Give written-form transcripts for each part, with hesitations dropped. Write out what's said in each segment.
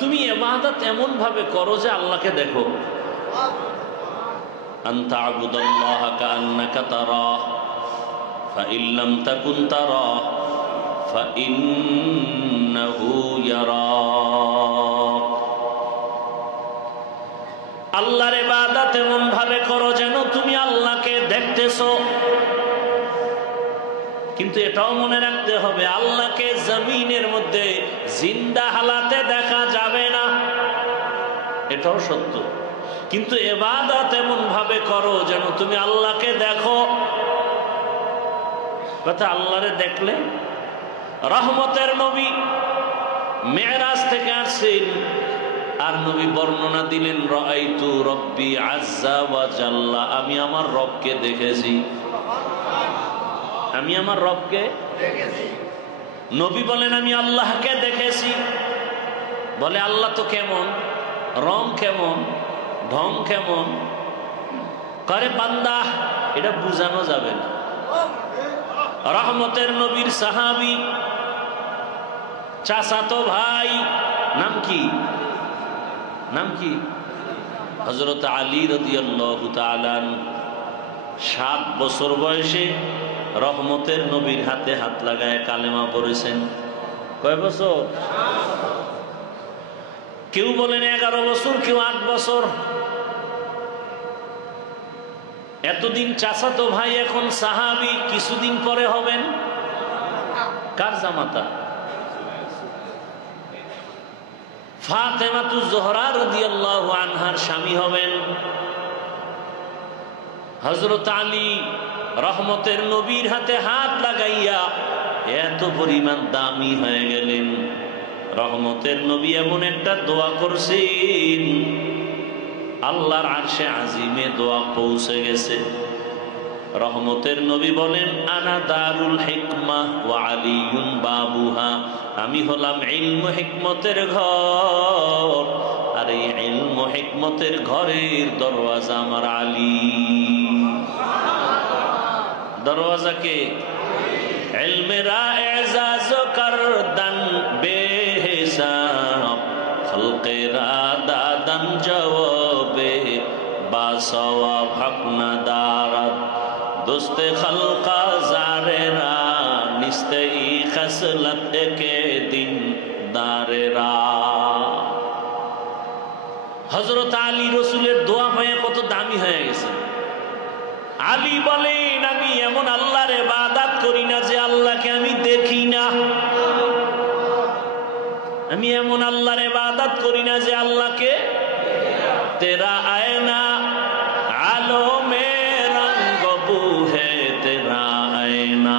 তুমি ইবাদত এমন ভাবে করো যে আল্লাহকে দেখো। আনতা আবুদাল্লাহ কাআন্নাকা তারাহ ফাইন লাম তাকুন তারাহ ফাইন্নাহু ইয়ারাক। আল্লাহর ইবাদত এমন ভাবে করো যেন তুমি আল্লাহকে দেখতেছো। কিন্তু এটাও মনে রাখতে হবে আল্লাহকে জমিনের মধ্যে জিন্দা হালাতে দেখা যাবে না, এটাও সত্য। কিন্তু ইবাদত এমন ভাবে করো যেন তুমি আল্লাহকে দেখো। কথা আল্লাহরে দেখলে রহমতের নবী মেরাজ থেকে আসছেন আর নবী বর্ণনা দিলেন রাআইতু রব্বি আজ্জা ওয়া জাল্লা, আমি আমার রবকে দেখেছি, আমি আমার রবকে দেখেছি। নবী বলেন আমি আল্লাহকে দেখেছি। বলে আল্লাহ তো কেমন, রং কেমন, ঢং কেমন, করে বান্দা এটা বুঝানো যাবে না। রহমতের নবীর সাহাবী চাচাতো ভাই নাম কি, নাম কি? হযরত আলী রাদিয়াল্লাহু তাআলা 7 বছর বয়সে রহমতের নবীর হাতে হাত লাগায় কালেমা পড়েছেন। কয় বছর? কেউ বলেন 11 বছর, কেউ 8 বছর। এতদিন চাচাতো ভাই, এখন সাহাবী, কিছুদিন পরে হবেন কার জামাতা? ফাতেমাতুজ জোহরা রাদিয়াল্লাহু আনহার স্বামী হবেন। হযরত আলী রহমতের নবীর হাতে হাত লাগাইয়া এত পরিমাণ দামি হয়ে গেলেন। রহমতের নবী এমন একটা দোয়া করছেন আল্লাহর আরশে আজিমে দোয়া পৌঁছে গেছে। রহমতের নবী বলেন আনা দারুল হিকমাহ ওয়া আলিয়ুন বাবুহা, আমি হলাম ইলম হিকমতের ঘর আর এই ইলম হিকমতের ঘরের দরওয়াজা আমার আলী। দরওয়াজাকে ইলমেরা এজাজ করদান বেহিসাব খলকেরা দাদান জওয়াবে বাসওয়াব হকনা দারাত দোস্তে খলকা জারেরা নিস্তে ই খসলত কে দিন দারেরা। হযরত আলী রাসূলের দোয়া পায় কত দামি হয়ে গেছে। আলী বলেন আমি এমন আল্লাহর ইবাদত করি না যে আল্লাহকে আমি দেখি না, আমি এমন আল্লাহর ইবাদত করি না যে আল্লাহকে তেরা আয়না আলো মে রঙ্গ বু হে তেরা আয়না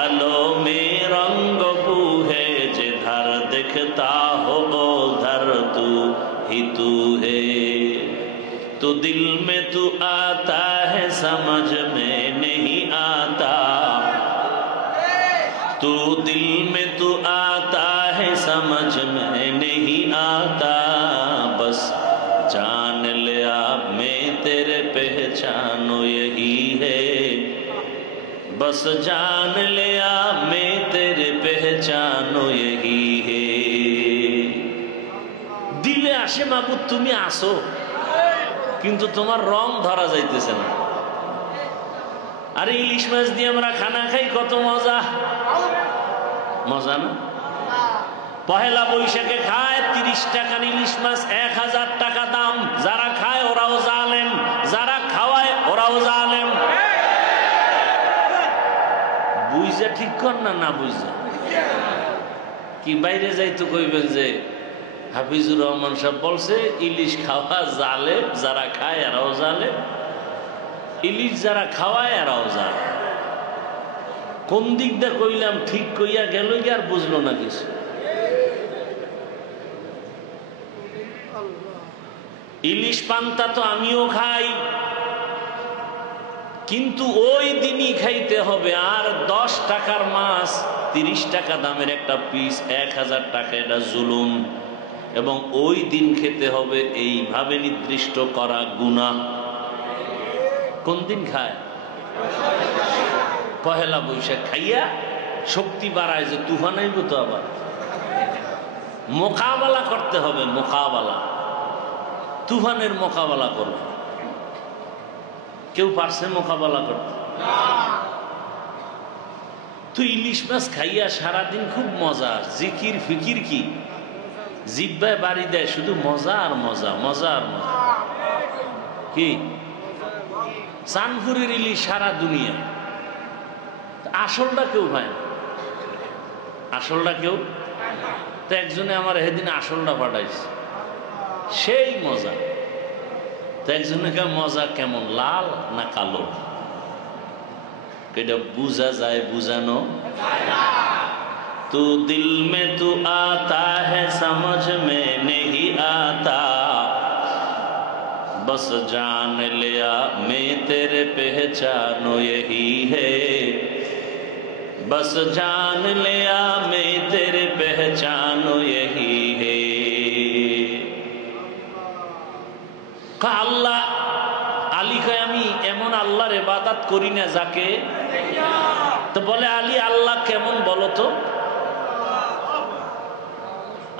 আলো মে রঙ্গ বু হে जिधर दिखता हो उधर तू ही तू है तो दिल में तू आता है समझ में नहीं आता तू दिल में तू आता है समझ में नहीं आता बस जान लिया मैं तेरे पहचानो यही है बस जान लिया मैं तेरे पहचानो यही है। दिले आशे माबुद তুমি আসো কিন্তু তোমার রং ধরা যাইতেছে না। আরে ইলিশ মাছ দিয়ে আমরা খানা খাই, কত মজা, মজা না? পহেলা বৈশাখে খায় 30 টাকার ইলিশ মাছ 1000 টাকা দাম। যারা খায় ওরাও জালেম, যারা খাওয়ায় ওরাও জালেম। বুঝা ঠিক কর না, না বুঝা কি বাইরে যাইতো কইবেন যে হাফিজুর রহমান সাহেব বলছে ইলিশ খাওয়া জালেম, যারা খায় এরাও জালেম, ইলিশ যারা খাওয়ায় এরাও জালেম। কোন দিক দিয়ে কইলাম ঠিক কইয়া গেল কি আর বুঝলো না কিছু। ইলিশ পান্তা তো আমিও খাই, কিন্তু ওই দিনই খাইতে হবে। আর 10 টাকার মাছ 30 টাকা দামের একটা পিস 1000 টাকা, এটা জুলুম। এবং ওই দিন খেতে হবে, এইভাবে নির্দিষ্ট করা গুনাহ। কোন দিন খায়? পহেলা বৈশাখ খাইয়া শক্তি বাড়ায় যে তুফান আইব তো আবার। মোকাবেলা করতে হবে, মোকাবেলা, তুফানের মোকাবেলা করবে। কেউ পারছে মোকাবেলা করতে? তুই ইলিশ মাছ খাইয়া সারাদিন খুব মজা, জিকির ফিকির কি জিব্বায় বাড়ি দেয়, শুধু মজা আর মজা, মজা আর মজা। কি চানপুরের ইলিশ সারা দুনিয়া, আসলটা কেউ পায় না, আসলটা কেউ। তো একজনে আমার এদিন আসলটা পাঠাইছে, সেই মজা। তো একজনে মজা কেমন, লাল না কালো, এটা বুঝা যায়, বুঝানো। তু দিল মে তু আতা হ্যায় সমঝ মে নেহি আতা, बस जान लिया मैं तेरे पहचानो यही है, बस जान लिया मैं तेरे पहचानो यही है। আল্লাহ আলী কয় আমি এমন আল্লাহর ইবাদত করি না যাকে, তো বলে আলী আল্লাহ কেমন বলো তো,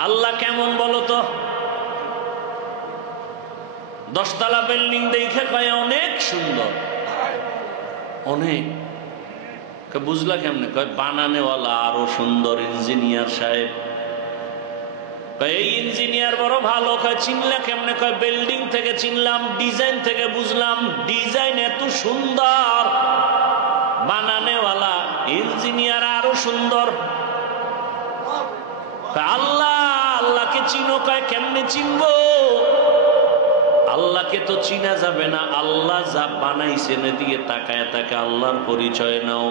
আল্লাহ কেমন বলো তো। 10 তলা বিল্ডিং দেখে কয় অনেক সুন্দর, অনেক। বুঝলা কেমনে? কয় বানানেওয়ালা আরো সুন্দর, ইঞ্জিনিয়ার সাহেব। এই ইঞ্জিনিয়ার বড় ভালো। কয় চিনলা কেমনে? কয় বিল্ডিং থেকে চিনলাম, ডিজাইন থেকে বুঝলাম, ডিজাইন এত সুন্দর, বানানেওয়ালা ইঞ্জিনিয়ার আরো সুন্দর। আল্লাহ, আল্লাহকে চিনো? কয় কেমনে চিনবো? আল্লাহকে তো চিনা যাবে না, আল্লাহ যা বানাইছেন এদিকে তাকায় তাকে আল্লাহর পরিচয় নাও।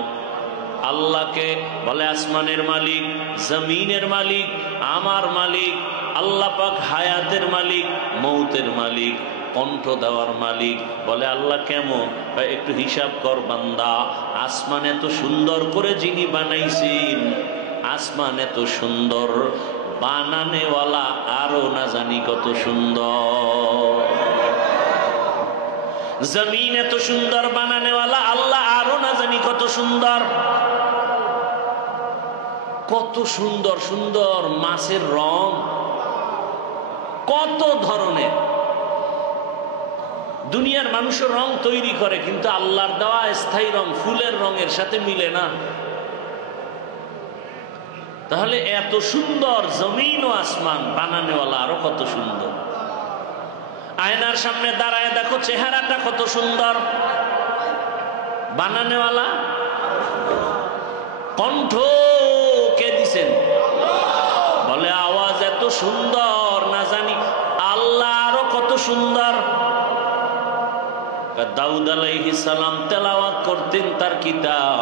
আল্লাহকে বলে আসমানের মালিক, জমিনের মালিক, আমার মালিক। আল্লাহ পাক হায়াতের মালিক, মৌতের মালিক, কণ্ঠ দেওয়ার মালিক। বলে আল্লাহ কেমন? একটু হিসাব কর বান্দা, আসমান এত সুন্দর করে যিনি বানাইছেন, আসমান এত সুন্দর, বানানেওয়ালা আরো না জানি কত সুন্দর। জমিন এত সুন্দর, বানানেওয়ালা আল্লাহ আরো না জানি কত সুন্দর। কত সুন্দর সুন্দর মাছের রং, কত ধরনের। দুনিয়ার মানুষের রং তৈরি করে, কিন্তু আল্লাহর দেওয়া স্থায়ী রং ফুলের রঙের সাথে মিলে না। তাহলে এত সুন্দর জমিন ও আসমান, বানানেওয়ালা আরো কত সুন্দর। আয়নার সামনে দাঁড়ায় দেখো চেহারাটা কত সুন্দর, বানানেওয়ালা। কণ্ঠ কে দিছেন? বলে আওয়াজ এত সুন্দর না জানি আল্লাহ আরো কত সুন্দর। দাউদ আলাইহিস সালাম তেলাওয়াত করতেন তার কিতাব,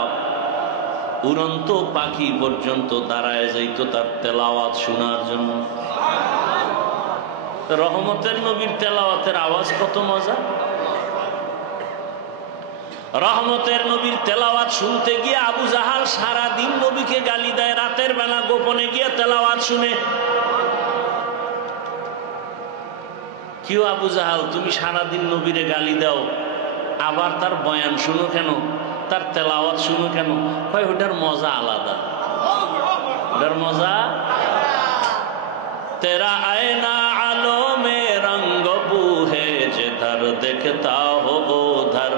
উড়ন্ত পাখি পর্যন্ত দাঁড়ায় যাইত তার তেলাওয়াত শোনার জন্য। রহমতের নবীর তেলাওয়াতের আওয়াজ কত মজা। রহমতের নবীর তেলাওয়াত শুনতে গিয়ে আবু জাহাল সারা দিন নবীকে গালি দেয়, রাতের বেলা গোপনে গিয়ে তেলাওয়াত শুনে। কেউ আবু জাহাল তুমি সারাদিন নবীরে গালি দাও, আবার তার বয়ান শুনো কেন, তার তেলাওয়াত শুনো কেন? ভাই ওটার মজা আলাদা, ওটার মজা। তেরা আয়না আলো মে রঙ্গ বুহে, যেধার দেখতা হো উধার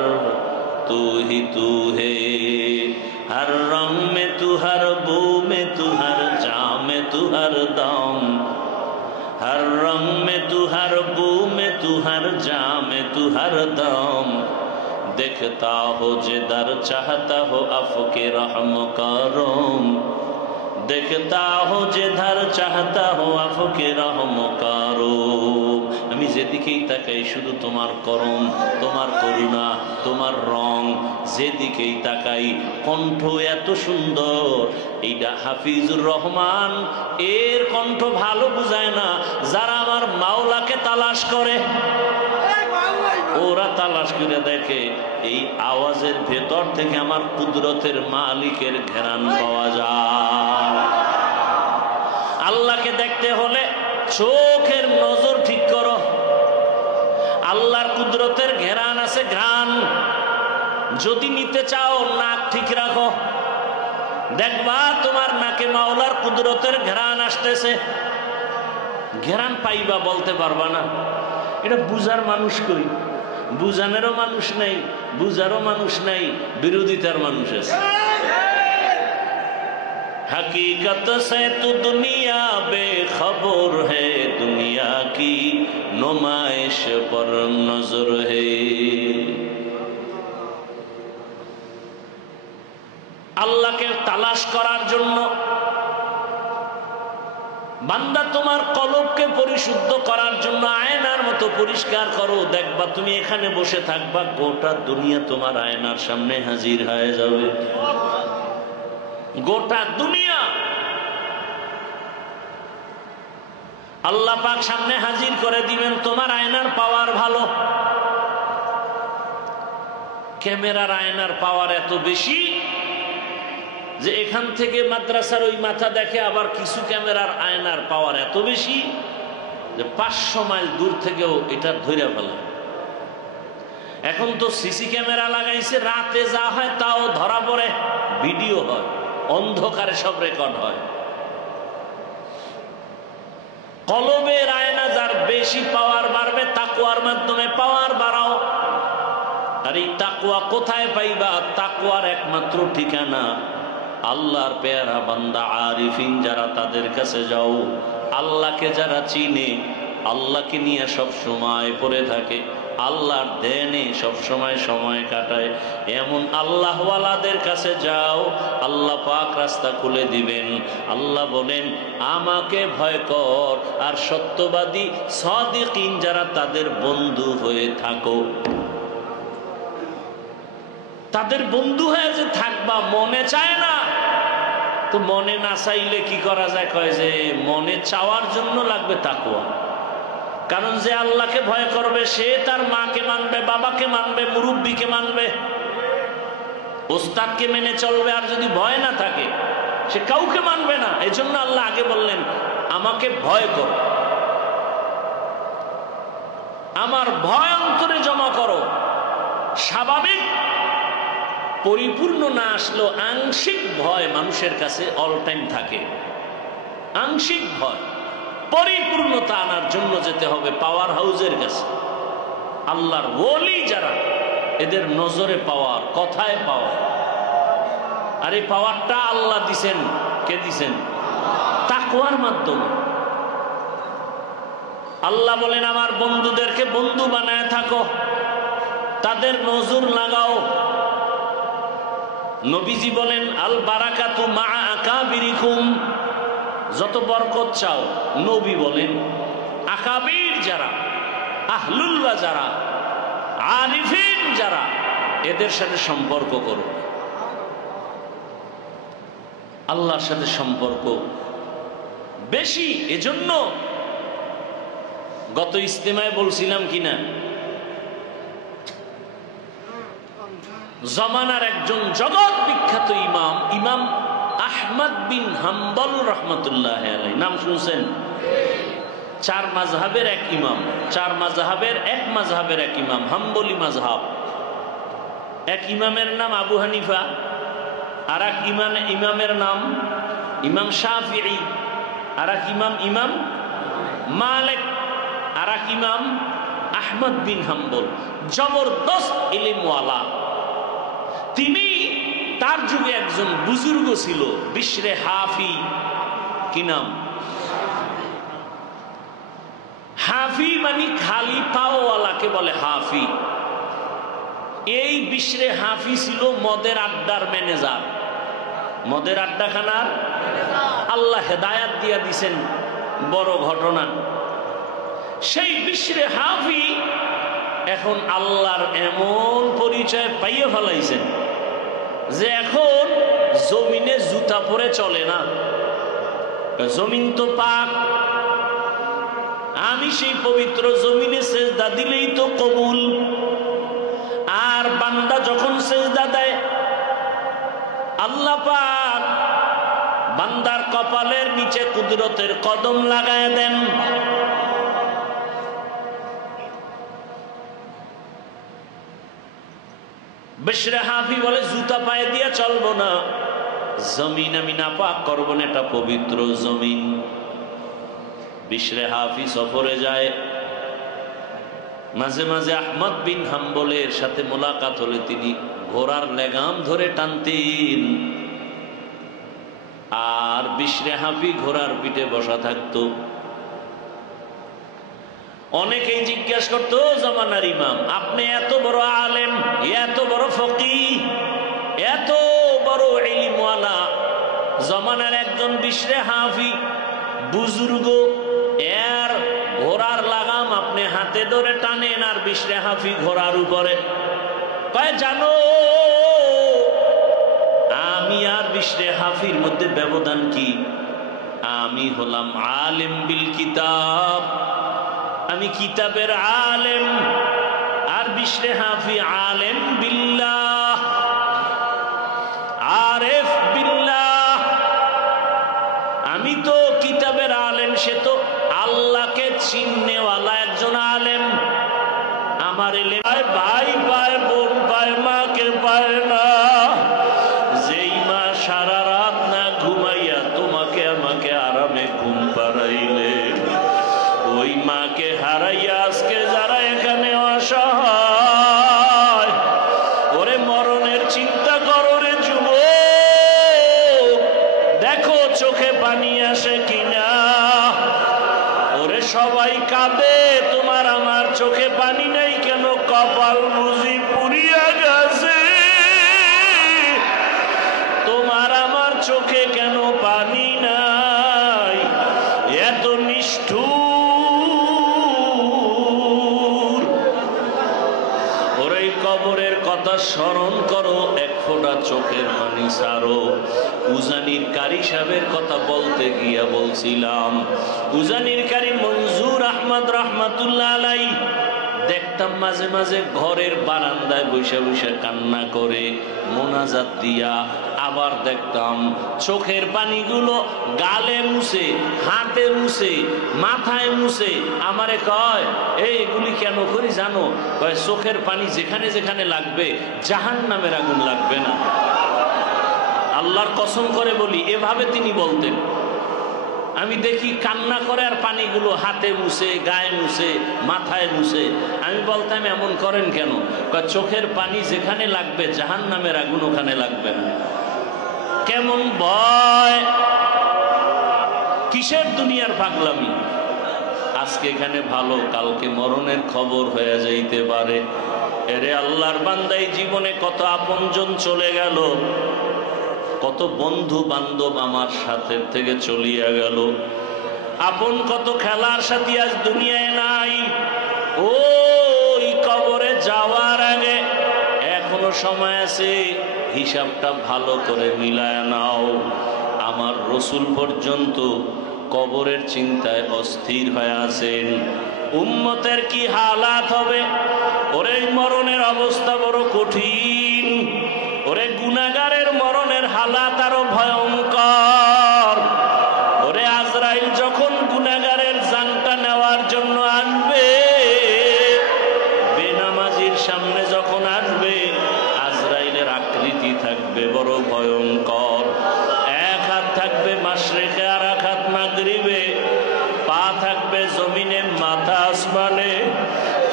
তু হি তু হে, হর রং মে তু, হর বু মে তু, হর জা মে তু, হর দম, हर रंग में तू, हर बू में तू, हर जा में तू, हर दम, देखता हो जिधर चाहता हो अफ़के रहम करम, देखता हो जिधर चाहता हो अफ़के रहम करम। আমি যেদিকেই তাকাই শুধু তোমার করম, তোমার করুণা, তোমার রং, যেদিকেই তাকাই। কণ্ঠ এত সুন্দর, এইটা হাফিজুর রহমান। এর কণ্ঠ ভালো বুঝায় না, যারা আমার মাওলাকে তালাশ করে ওরা তালাশ করে দেখে এই আওয়াজের ভেতর থেকে আমার কুদরতের মালিকের ঘ্রাণ পাওয়া যায়। আল্লাহকে দেখতে হলে চোখের নজর ঠিক করো। আল্লাহর কুদরতের ঘেরান আছে, ঘ্রাণ যদি নিতে চাও নাক ঠিক রাখো, দেখবা তোমার নাকে মাওলার কুদরতের ঘ্রাণ আসতেছে। ঘেরান পাইবা বলতে পারবা না। এটা বুঝার মানুষ কই? বুঝানেরও মানুষ নাই, বুঝারও মানুষ নাই, বিরোধিতার মানুষ আছে। हकीकत से तो दुनिया बेखबर है, दुनिया की नुमाइश पर नजर है। আল্লাহকে তালাশ করার জন্য বান্দা তোমার কলবকে পরিশুদ্ধ করার জন্য আয়নার মতো পরিষ্কার করো। দেখবা তুমি এখানে বসে থাকবা, গোটা দুনিয়া তোমার আয়নার সামনে হাজির হয়ে যাবে। গোটা দুনিয়া আল্লাহ পাক সামনে হাজির করে দিবেন। তোমার আয়নার পাওয়ার ভালো, ক্যামেরার আয়নার পাওয়ার এত বেশি যে এখান থেকে মাদ্রাসার ওই মাথা দেখে, আবার কিছু ক্যামেরার আয়নার পাওয়ার এত বেশি যে 500 মাইল দূর থেকেও এটা ধরে ফেলে। এখন তো সিসি ক্যামেরা লাগাইছে, রাতে যা হয় তাও ধরা পড়ে, ভিডিও হয়, অন্ধকারে সব রেকর্ড হয়। কলবের আয়না যার বেশি পাওয়ার বাড়বে, তাকওয়ার মাধ্যমে পাওয়ার বাড়াও। আর এই তাকওয়া কোথায় পাইবা? তাকওয়ার একমাত্র ঠিকানা আল্লাহর পেয়ারা বান্দা আরিফিন যারা, তাদের কাছে যাও। আল্লাহকে যারা চিনে, আল্লাহকে নিয়ে সব সময় পড়ে থাকে, আল্লাহর ধ্যানে সব সময় সময় কাটায়, এমন আল্লাহওয়ালাদের কাছে যাও। আল্লাহ পাক রাস্তা খুলে দিবেন। আল্লাহ বলেন আমাকে ভয় কর, আর সত্যবাদী সাদিকিন যারা, তাদের বন্ধু হয়ে থাকো। তাদের বন্ধু হয়ে যে থাকবা, মনে চায় না তো মনে না চাইলে কি করা যায়? কয় যে মনে চাওয়ার জন্য লাগবে তাকওয়া। কারণ যে আল্লাহকে ভয় করবে সে তার মাকে মানবে, বাবাকে মানবে, মুরব্বীকে মানবে, ওস্তাদকে মেনে চলবে। আর যদি ভয় না থাকে সে কাউকে মানবে না। এই জন্য আল্লাহ আগে বললেন আমাকে ভয় করো, আমার ভয় অন্তরে জমা করো। স্বাভাবিক পরিপূর্ণ না আসলেও আংশিক ভয় মানুষের কাছে অল টাইম থাকে। আংশিক ভয়, পরিপূর্ণতা আনার জন্য যেতে হবে পাওয়ার হাউসের কাছে। আল্লাহর ওলি যারা, এদের নজরে পাওয়ার, কথায় পাওয়ার। আর এই পাওয়ারটা আল্লাহ দিছেন। কে দিছেন? তাকওয়ার মাধ্যমে। আল্লাহ বলেন আমার বন্ধুদেরকে বন্ধু বানায় থাকো, তাদের নজর লাগাও। নবীজি বলেন আল বারাকাতু মা আকাবিরিকুম, যত বরকত চাও, নবী বলেন আকাবির যারা, আহলুল্লাহ যারা, আরিফিন যারা, এদের সাথে সম্পর্ক করো। আল্লাহর সাথে সম্পর্ক বেশি। এজন্য গত ইজতেমায় বলছিলাম কিনা, জমানার একজন জগৎ বিখ্যাত ইমাম, ইমাম আহমদ বিন হাম্বল রহমতুল্লাহ আলাইহি, নাম শুনছেন? 4 মাযহাবের এক ইমাম, 4 মাযহাবের এক মাযহাবের এক ইমাম, হাম্বলি মাযহাব। এক ইমামের নাম আবু হানিফা, আর এক ইমামের নাম ইমাম শাফিঈ, আর এক ইমাম ইমাম মালিক, আর এক ইমাম আহমদ বিন হাম্বল। জবরদস্ত ইলমওয়ালা। তিনি, তার যুগে একজন বুজুর্গ ছিল বিশরে হাফি। কি নাম? হাফি মানে খালি পাওয়ালাকে বলে হাফি। এই বিশরে হাফি ছিল মদের আড্ডার ম্যানেজার, মদের আড্ডাখানার। আল্লাহ হেদায়াত দিয়া দিছেন, বড় ঘটনা। সেই বিশরে হাফি এখন আল্লাহর এমন পরিচয় পাইয়ে ফেলাইছেন যে এখন জমিনে জুতা পরে চলে না। জমিন তো পাক, আমি সেই পবিত্র জমিনে সেজদা দিলেই তো কবুল। আর বান্দা যখন সেজদা দেয়, আল্লাহ পাক বান্দার কপালের নিচে কুদরতের কদম লাগায় দেন। বিশরে হাফি বলে জুতা পায়ে দিয়ে চলবো না, জমিন আমি নাপাক করবো না, এটা পবিত্র জমিন। বিশরে হাফি সফরে যায়, মাঝে মাঝে আহমদ বিন হাম্বলের সাথে মোলাকাত হলে তিনি ঘোড়ার লেগাম ধরে টানতেন, আর বিশরে হাফি ঘোড়ার পিঠে বসা থাকতো। অনেকেই জিজ্ঞাসা করতো, জামানার ইমাম আপনি এত বড় আলেম, এত বড় ফকিহ, এত বড় ইলমওয়ালা, জামানার একজন বিশরে হাফি বুজুর্গ, এর ঘোড়ার লাগাম আপনি হাতে ধরে টানেন আর বিশরে হাফি ঘোড়ার উপরে। কয় জানো আমি আর বিশরে হাফির মধ্যে ব্যবধান কি? আমি হলাম আলেম বিল কিতাব, আমি কিতাবের আলেম, আর বিশরে হাফি আলেম বিল্লাহ, আরেফ বিল্লাহ। আমি তো কিতাবের আলেম, সে তো আল্লাহকে চিননেওয়ালা একজন আলেম। আমার ভাই পায়, বোন পায়, মাকে পায় না। যেই মা সারা রাত না ঘুমাইয়া তোমাকে আমাকে আরামে ঘুম পাড়াইলে, ওই মাকে হারাইয়া আজকে যারা এখানে অসহায়, ওরে মরণের চিন্তা করো রে যুবক, দেখো চোখে পানি আসে কিনা। ওরে সবাই কাঁদে, তোমার আমার চোখে পানি নাই কেন? কপাল বুঝি পুড়িয়া গেছে, তোমার আমার চোখে কেন পানি নাই? এত নিষ্ঠুর। ওরে কবরের কথা স্মরণ করো, এক ফোঁটা চোখের পানি ছাড়ো। উজানির কারি সাহেবের কথা বলতে গিয়া বলছিলাম, উজানির কারি মনজুর আহমদ রহমাতুল্লাহ আলাই, দেখতাম মাঝে মাঝে ঘরের বারান্দায় বসে বসে কান্না করে মোনাজাত দিয়া। আবার দেখতাম চোখের পানিগুলো গালে মুছে, হাতে মুছে, মাথায় মুছে। আমারে কয় এগুলি কেন করি জানো? কয় চোখের পানি যেখানে যেখানে লাগবে জাহান্নামের আগুন লাগবে না। আল্লাহর কসম করে বলি, এভাবে তিনি বলতেন। আমি দেখি কান্না করে আর পানিগুলো হাতে মুছে, গায়ে মুছে, মাথায় মুছে। আমি বলতাম এমন করেন কেন? চোখের পানি যেখানে লাগবে জাহান্নামের আগুন ওখানে লাগবে না। কেমন ভয়, কিসের দুনিয়ার পাগলামি? আজকে এখানে ভালো, কালকে মরণের খবর হয়ে যাইতে পারে। এরে আল্লাহর বান্দাই, জীবনে কত আপনজন চলে গেল, কত বন্ধু বান্ধব আমার সাথে থেকে চলিয়া গেল, আপন কত খেলার সাথী আজ দুনিয়ায় নাই। ওই কবরে যাওয়ার আগে এখনো সময় আছে, হিসাবটা ভালো করে মিলায় নাও। আমার রসুল পর্যন্ত কবরের চিন্তায় অস্থির হয়ে আছেন। উম্মতের কি হালাত হবে? ওরে মরণের অবস্থা বড় কঠিন। ওরে গুনাহগারের মরণের হালাত আরো ভয়ঙ্কর। ওরে আজরাইল যখন গুনাহগারের জানটা নেওয়ার জন্য আসবে, বেনামাজির সামনে যখন আসবে, আজরাইলের আকৃতি থাকবে বড় ভয়ঙ্কর। এক হাত থাকবে মাশরিকে আর এক হাত মাগরিবে, পা থাকবে জমিনে, মাথা আসমানে,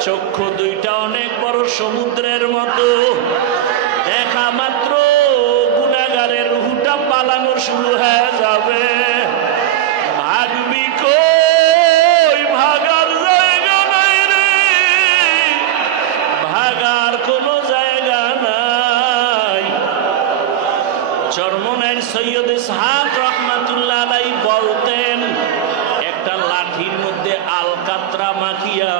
চক্ষু দুইটা অনেক বড় সমুদ্রের মতো। দেখা মাত্র গুনাহগারের রূহটা পালানো শুরু হয়ে যাবে। ভাগবি কই? ভাগার জায়গা নাই রে, ভাগার কোনো জায়গা নাই। চরমনের সৈয়দ ইসহাক রহমাতুল্লাহ আলাইহি বলতেন, একটা লাঠির মধ্যে আলকাতরা মাখিয়া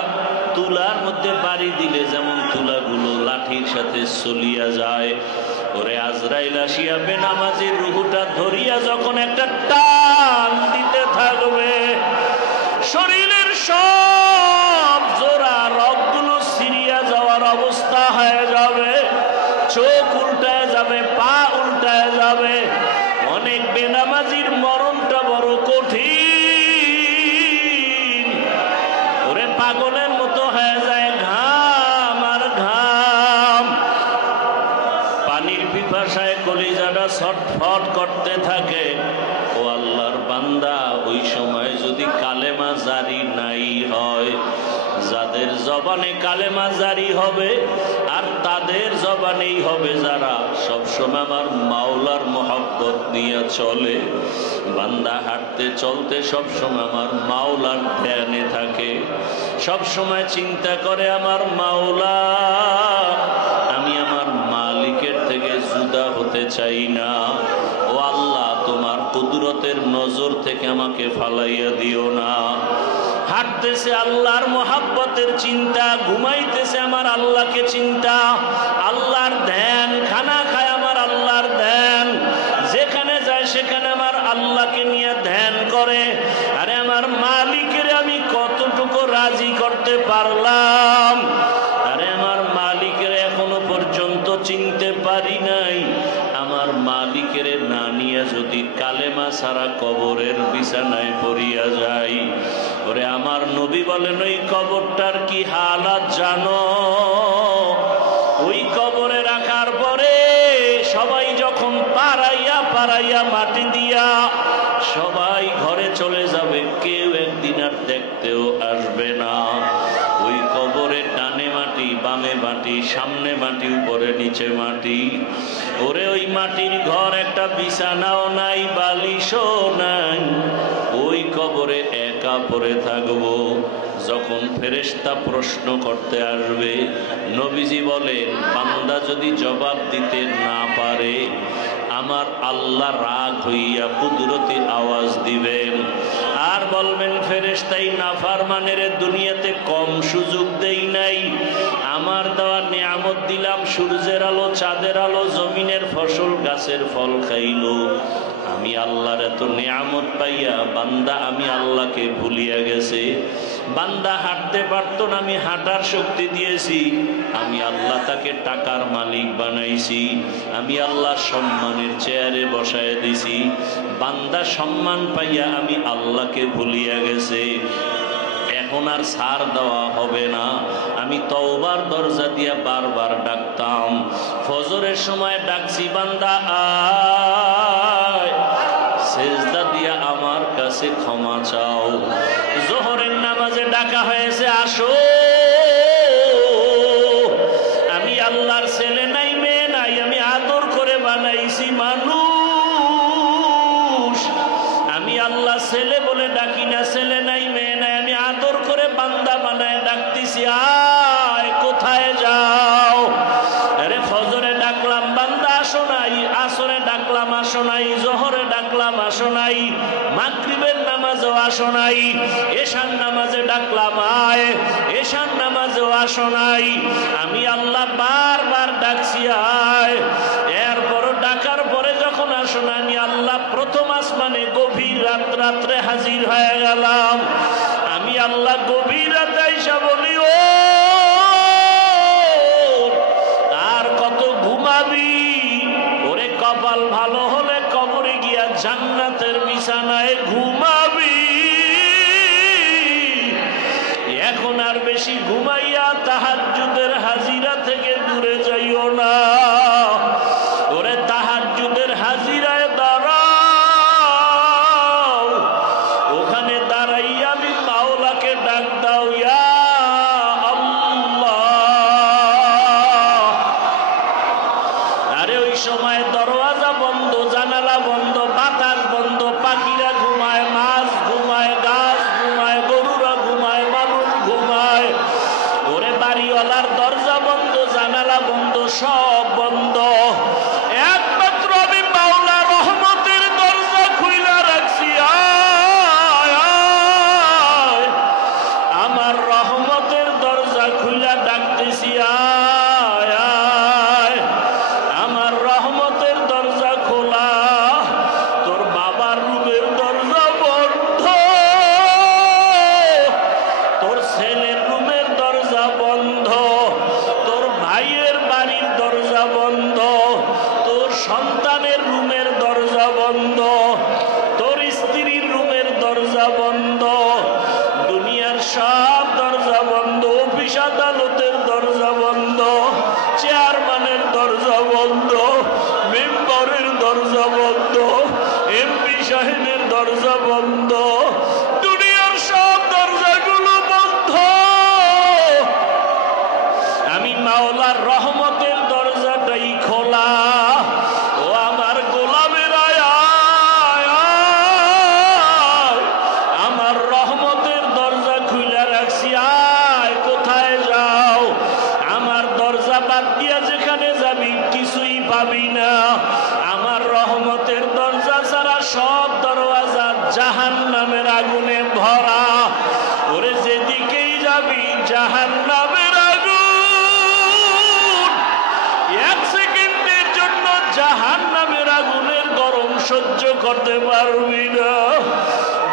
তুলার মধ্যে বাড়ি দিলে যেমন তুলাগুলো লাঠির সাথে চলিয়া যায়, ওরে আজরাইল আসিয়া বেনামাজির রূহটা ধরিয়া যখন একটা টান দিতে থাকবে, শরীরের সব জোড়া রগগুলো ছিঁড়িয়া যাওয়ার অবস্থা হয়ে যাবে, চোখ উল্টায় যাবে, পা উল্টায় যাবে। অনেক বেনামাজির মরণটা বড় কঠিন। ওরে পাগলের মতো হয়ে যায়, ঘাম আর ঘাম। পানির পিপাসায় কলিজাটা ছটফট করতে থাকে। ও আল্লাহর বান্দা, ওই সময় যদি কালেমা জারি নাই হয়। যাদের জবানে কালেমা জারি হবে আর তাদের জবানেই হবে যারা সবসময় আমার মাওলার মহব্বত নিয়ে চলে। বান্দা হাঁটতে চলতে সবসময় আমার মাওলার ধ্যানে থাকে, সবসময় চিন্তা করে আমার মাওলা, আমি আমার মালিকের থেকে জুদা হতে চাই না। ও আল্লাহ, তোমার কুদরতের নজর থেকে আমাকে ফালাইয়া দিও না। হাঁটতেছে আল্লাহর মহাব্বতের চিন্তা, ঘুমাইতেছে আমার আল্লাহকে চিন্তা, আল্লাহর ধ্যান, খানা খায় আমার আল্লাহর ধ্যান, যেখানে যায় সেখানে আমার আল্লাহকে নিয়ে ধ্যান করে। আরে আমার মালিকের আমি কতটুকু রাজি করতে পারলাম? আরে আমার মালিকের এখনো পর্যন্ত চিনতে পারি নাই। আমার মালিকের না নিয়ে যদি কালেমা সারা কবরের বিছানায় পড়িয়া যাই, ওরে আমার নবী বলেন ওই কবরটার কি হালাত জানো? ওই কবরে রাখার পরে সবাই যখন পাড়াইয়া পাড়াইয়া মাটি দিয়া সবাই ঘরে চলে যাবে, কেউ একদিন আর দেখতেও আসবে না। ওই কবরে ডানে মাটি, বামে মাটি, সামনে মাটি, উপরে নিচে মাটি। ওরে ওই মাটির ঘর, একটা বিছানাও নাই, বালিশও নাই। ওই কবরে একা পড়ে থাকবো। যখন ফেরেশতা প্রশ্ন করতে আসবে, নবীজি বলেন বান্দা যদি জবাব দিতে না পারে, আমার আল্লাহ রাগ হইয়া কুদরতি আওয়াজ দিবেন আর বলবেন ফেরেশতাই নাফরমানের দুনিয়াতে কম সুযোগ দেই নাই, আমার দেওয়া নিয়ামত দিলাম, সূর্যের আলো, চাঁদের আলো, জমিনের ফসল, গাছের ফল খাইলো, আমি আল্লাহর এত নিয়ামত পাইয়া বান্দা আমি আল্লাহকে ভুলিয়া গেছে। বান্দা হাঁটতে পারতো না, আমি হাঁটার শক্তি দিয়েছি, আমি আল্লাহ তাকে টাকার মালিক বানাইছি, আমি আল্লাহ সম্মানের চেয়ারে বসায় দিছি। বান্দা সম্মান পাইয়া আমি আল্লাহকে ভুলিয়া গেছে। এখন আর ছাড় দেওয়া হবে না। আমি তওবার দরজা দিয়া বারবার ডাকতাম। ফজরের সময় ডাকছি, বান্দা আয়, সেজদা দিয়া আমার কাছে ক্ষমা চাও। জোহরের নামাজে ডাকা হয়েছে, আসো, আমি আল্লাহর ছেলে নাই, মেয়ে নাই, আমি আদর করে বানাইছি মানুষ। আমি আল্লাহ ছেলে বলে ডাকি না, ছেলে নাই, মেয়ে নাই, আমি আদর করে বান্দা বানায় ডাকতেছি, আয়, কোথায় যাও? আরে ফজরে ডাকলাম, বান্দা আসো নাই, আসরে ডাকলাম, আসো নাই, জোহরে ডাকলাম, আসো নাই, মাগরিবের নামাজেও আসো নাই, এশার নামাজে ডাকলাম, আয়, এশার নামাজেও আসো নাই। আমি আল্লাহ বারবার ডাকছি, আয়। এরপর ডাকার পরে যখন আসো না, আমি আল্লাহ প্রথম আসমানে গভীর রাত্রে হাজির হয়ে গেলাম। আমি আল্লাহ গভীর রাতে আইসা বলি, ও আর কত ঘুমাবি? ওরে কপাল ভালো হলে কবরে গিয়া জান্নাতের বিছানায় ঘুমাবি। এখন আর বেশি ঘুমাইয়া তাহাজ্জুদের হাজিরা থেকে দূরে যাইও না। ওরে তাহাজ্জুদের হাজিরায় দাঁড়াও, ওখানে দাঁড়াইয়া আমি মাওলাকে ডাক দাও, ইয়া আল্লাহ। আরে ওই সময় দরওয়াজা বন্ধ, জানালা বন্ধ, বাতাস বন্ধ, পাখিরা ঘুমায়, মাছ ঘুমায়, গাছ ঘুমায়, গরুরা ঘুমায়, মানুষ ঘুমায়। ওরে বাড়িওয়ালার দরজা বন্ধ, জানালা বন্ধ, সব বন্ধ। একমাত্র আমি মাওলা রহমতের দরজা খুইলা রাখছি, আয়, আয়। আমার রহমতের দরজা খুইলা ডাকতেছি, আয়, আয়। আমার রহমতের দরজা খোলা, তোর বাবার রুমের দরজা বন্ধ, তোর ছেলের রুমের দরজা বন্ধ, তোর ভাইয়ের বাড়ির দরজা সহ্য করতে পারবি না।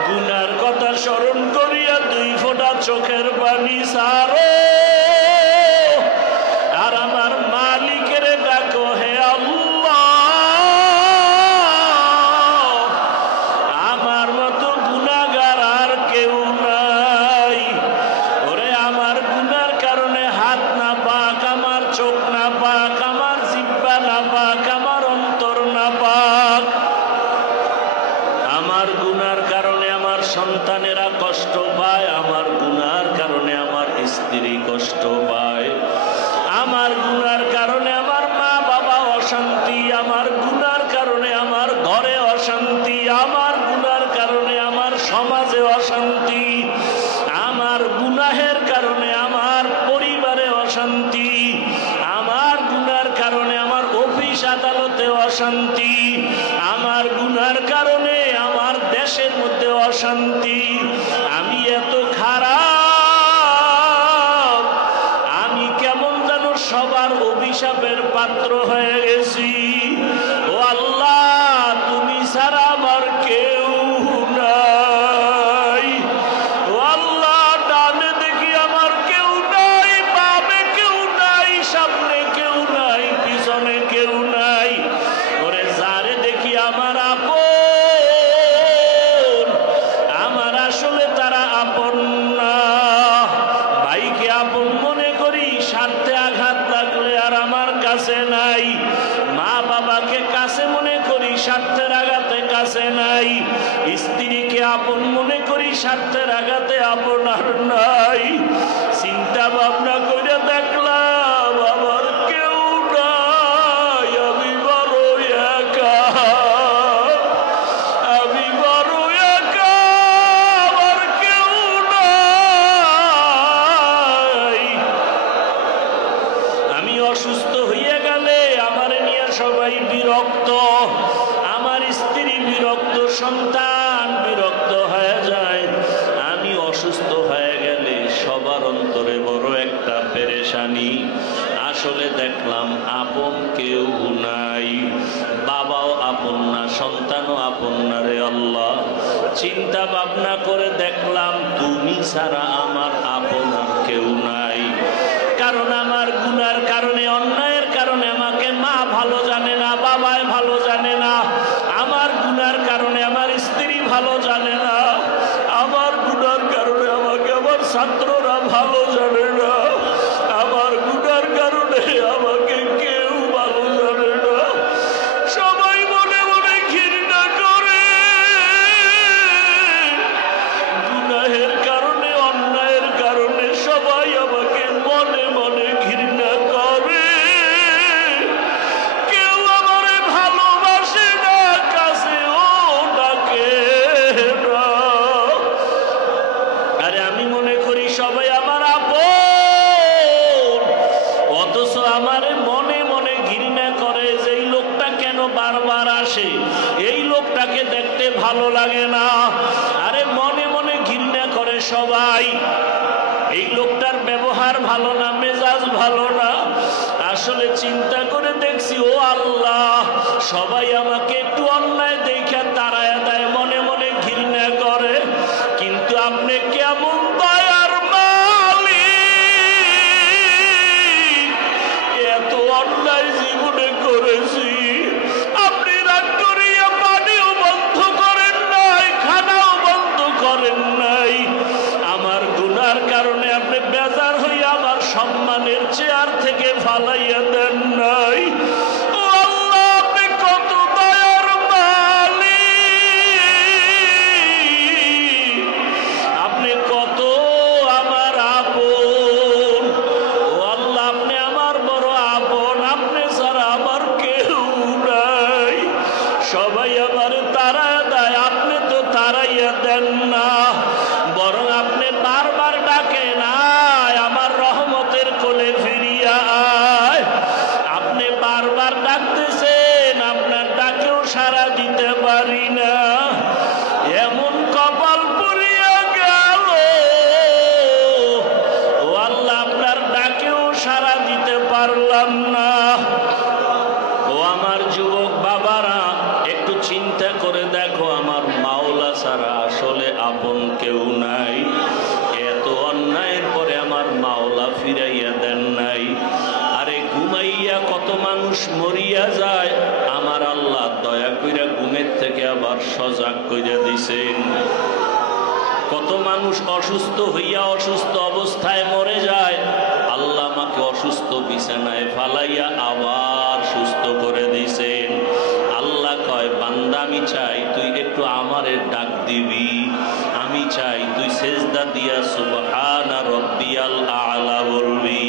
গুনার কথা স্মরণ করিয়া 2 ফোঁটা চোখের পানি সারো আর আমার মালিকের ডাকো, হে আল্লাহ আমার মতো গুনাহগার আর কেউ নাই। ওরে আমার গুনার কারণে হাত না পাক, আমার চোখ না পাক, আমার জিহ্বা না পাক, আমার অন্তর না পাক। আমার গুনার কারণে আমার সন্তানেরা কষ্ট পায়, আমার গুনার কারণে আমার স্ত্রী কষ্ট পায়, আমার গুনার কারণে আমার মা বাবা অশান্তি, আমার গুনার কারণে আমার ঘরে অশান্তি, আমার গুনার কারণে আমার সমাজে অশান্তি, আমার গুনাহের কারণে আমার পরিবারে অশান্তি, আমার গুনার কারণে আমার অফিস আদালতে অশান্তি, আমার গুনার কারণে আমার দেশের মধ্যে অশান্তি। আমি এত খারাপ, আমি কেমন যেন সবার অভিশাপের পাত্র হয়ে গেছি। ও আল্লাহ তুমি ছাড়া আমার কেউ নাই। ও আল্লাহ ডানে দেখি আমার কেউ নাই, বামে কেউ নাই, সামনে কেউ নাই, পিছনে কেউ নাই। ওরে যারে দেখি আমার আপন, আমার আসলে তারা আপন না। ভাইকে আপন মনে করি, স্বার্থে আঘাত লাগলে আর আমার কাছে নাই। মা বাবাকে কাছে মনে করি, স্বার্থের আঘাতে কাছে নাই। স্ত্রীকে আপন মনে করি, স্বার্থের আঘাতে আপন আর নাই। চিন্তা ভাবনা করে দেখলাম আমার কেউ নাই, আমি বড় একা, আমি বড় একা, আমার কেউ নাই। আমি অসুস্থ হইয়া গেলে আমার নিয়ে সবাই বিরক্ত, আমার স্ত্রী বিরক্ত, সন্তান বিরক্ত হয়ে যায়। আমি অসুস্থ হয়ে গেলে সবার অন্তরে বড় একটা পেরেশানি। আসলে দেখলাম আপন কেউ নাই, বাবাও আপন না, সন্তানও আপন না। রে আল্লাহ চিন্তা ভাবনা করে দেখলাম তুমি ছাড়া আমার আপন আর কেউ নাই। কারণ আমার গুনার কারণে, অন্যায়ের কারণে আমাকে মা ভালো জানে না, বাবাই ভালো জানে না। আমার গুনার কারণে আমার স্ত্রী ভালো জানে না, আমার গুনার কারণে আমাকে আমার ছাত্ররা ভালো জানে না, আমার গুনার কারণে আমাকে কেউ ভালো জানে না। সবাই মনে মনে ঘৃণা করে, গুনাহের কারণে, অন্যায়ের কারণে সবাই আমাকে মনে মনে ঘৃণা করে। কেউ আমারে ভালোবাসে না, কাছেও ডাকে না। আরে আমি মনে করি সবাই আমার আপন, অথচ আমারে মনে মনে ঘৃণা করে যে এই লোকটা কেন বারবার আসে, এই লোকটাকে দেখতে ভালো লাগে না। আরে মনে মনে ঘৃণা করে সবাই, এই লোকটার ব্যবহার ভালো না, মেজাজ ভালো না। আসলে চিন্তা করে দেখছি, ও আল্লাহ সবাই আমাকে একটু অন্যায় দেখে তাড়ায় দেয়, মনে মনে ঘৃণা করে। কিন্তু আপনি কেমন দয়ার মালিক, এত অন্যায় জীবনে করেছি, আপনি রাগ করিয়া পানিও বন্ধ করেন নাই, খানাও বন্ধ করেন নাই। আমার গুনার কারণে আপনি বেজার হইয়া আমার সম্মানের চেয়ার থেকে ফালাইয়া দেন নাই। ও আল্লাহ আপনি কত দয়ার মালিক, আপনি কত আমার আপন। ও আল্লাহ আপনি আমার বড় আপন, আপনি ছাড়া আমার কেউ নাই। সবাই আমার তাড়ায় দেয়, আপনি তো তাড়াইয়া দেন না, বরং আপনি বারবার ডাকেন, আয় আমার রহমতের কোলে ফিরিয়া আয়। আপনি হইয়া অসুস্থ অবস্থায় মরে যায়, আল্লাহ আমাকে অসুস্থ বিছানায় ফালাইয়া আবার সুস্থ করে দিছেন। আল্লাহ কয় বান্দা আমি চাই তুই একটু আমারে ডাক দিবি, আমি চাই তুই সেজদা দিয়া সুবহানা রাব্বিয়াল আ'লা বলবি।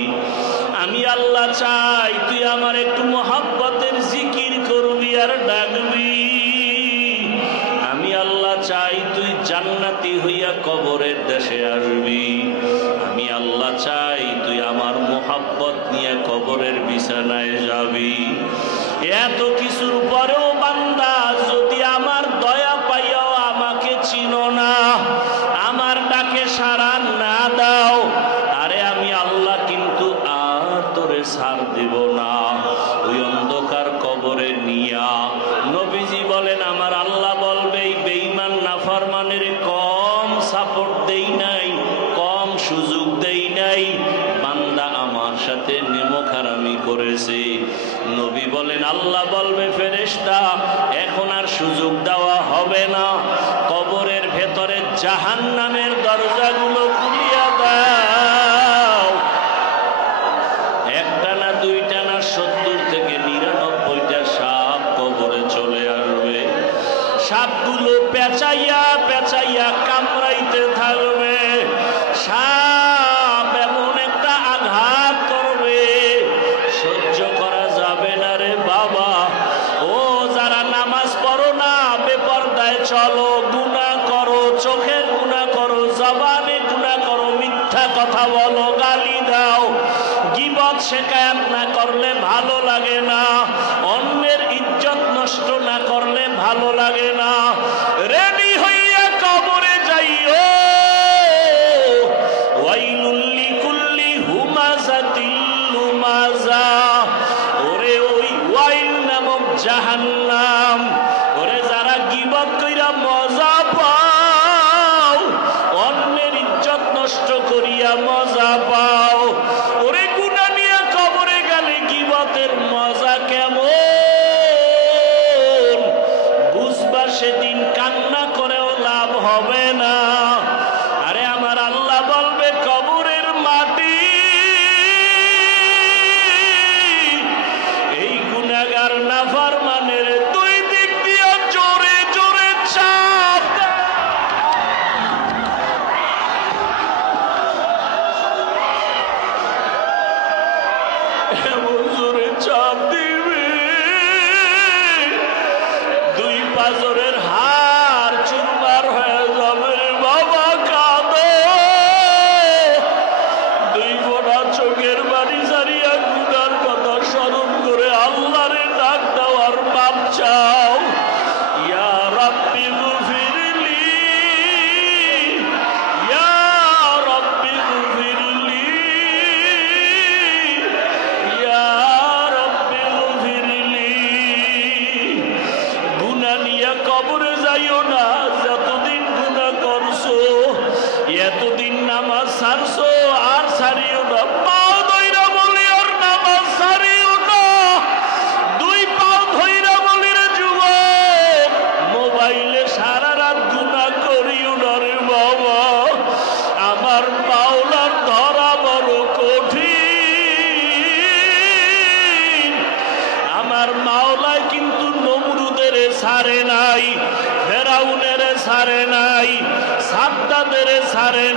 আমি আল্লাহ চাই তুই আমার একটু মোহাব্বতের জিকির করবি আর ডাকবি। আমি আল্লাহ চাই তুই জান্নাতি হইয়া কবরের দেশে আসবি। আমি আল্লাহ চাই তুই আমার মোহাব্বত নিয়ে কবরের বিছানায় যাবি। এত কিছুর পরেও বান্দা যদি আমার দয়া পাইয়াও আমাকে চিনো না, আমার ডাকে সাড়া না দাও, আরে আমি আল্লাহ কিন্তু আর তোরে ছাড় দেব না। ওই অন্ধকার কবরে নিয়া নবীজি বলেন আমার আল্লাহ বলবে এই বেঈমান নাফরমানের কম সাপোর্ট দেই নাই, কম সুযোগ দেই নাই, বান্দা আমার সাথে নেমখারামি করেছে। নবী বলেন আল্লাহ বলবে ফেরেশতা এখন আর সুযোগ দেওয়া হবে না, কবরের ভেতরে জাহান্নামের দরজাগুলো খুলিয়া দাও। একটা না দুইটা না 70 থেকে 99টা সাপ কবরে চলে আসবে। সাপগুলো পেঁচাইয়া পেঁচাইয়া কামড়াইতে থাকবে। সাপ এমন একটা আঘাত করবে সহ্য করা যাবে না রে বাবা। ও যারা নামাজ পড়ো না, বেপরদায় চলো, গুনাহ করো, চোখের গুনাহ করো, জবানে গুনাহ করো, মিথ্যা কথা বলো, গালি দাও, গীবত শিকায়াত না করলে ভালো লাগে না, অন্যের ইজ্জত নষ্ট না করলে ভালো লাগে না, রেডি হইয়া কবরে যাইও। ওয়াইলুল লিকুল্লি হুমাযাতিল লুমাযা। ওরে ওই ওয়াইল নামক জাহান্নাম, ওরে যারা গীবত কইরা মজা পাও, অন্যের ইজ্জত নষ্ট করিয়া মজা পাও, ওরে গুনাহ নিয়ে কবরে গেলে গীবতের মজা কেমন বুঝবা সেদিন, কান্না করেও লাভ হবে না। আরে আমার আল্লাহ বলবে কবরের মাটি এই গুনাহগার নাফরমানের দুই দিক দিয়ে জোরে জোরে চাপ এমন জোরে চাপ দিবে দুই পাজরের হাড় চুরমার হয়ে যাবে রে বাবা, কাঁদো। দুই ফোঁটা চোখের বাড়ি সারিয়া গুনার কথা স্মরণ করে আল্লাহরে ডাক দেওয়ার পাপ চাও। ইয়া রাব্বি গফিরলি, ইয়া রাব্বি গফিরলি, ইয়া রাব্বি গফিরলি। গুনাহ নিয়ে কবরে যাইও না, যতদিন গুনাহ করছো, এতদিন নামাজ ছাড়ছো আর ছাড়িও না। পাও ধইরা বলি আর নামাজ ছাড়িও না। দুই পাও ধইরা বলি রে যুবক, মোবাইলে সারা রাত গুনাহ করিও না রে বাবা। আমার মাওলার ধরা বড় কঠিন। আমার মাওলায় কিন্তু নমরুদের ছাড়ে নাই, ফেরাউনের ছাড়ে নাই, সাদ্দাদের ছাড়ে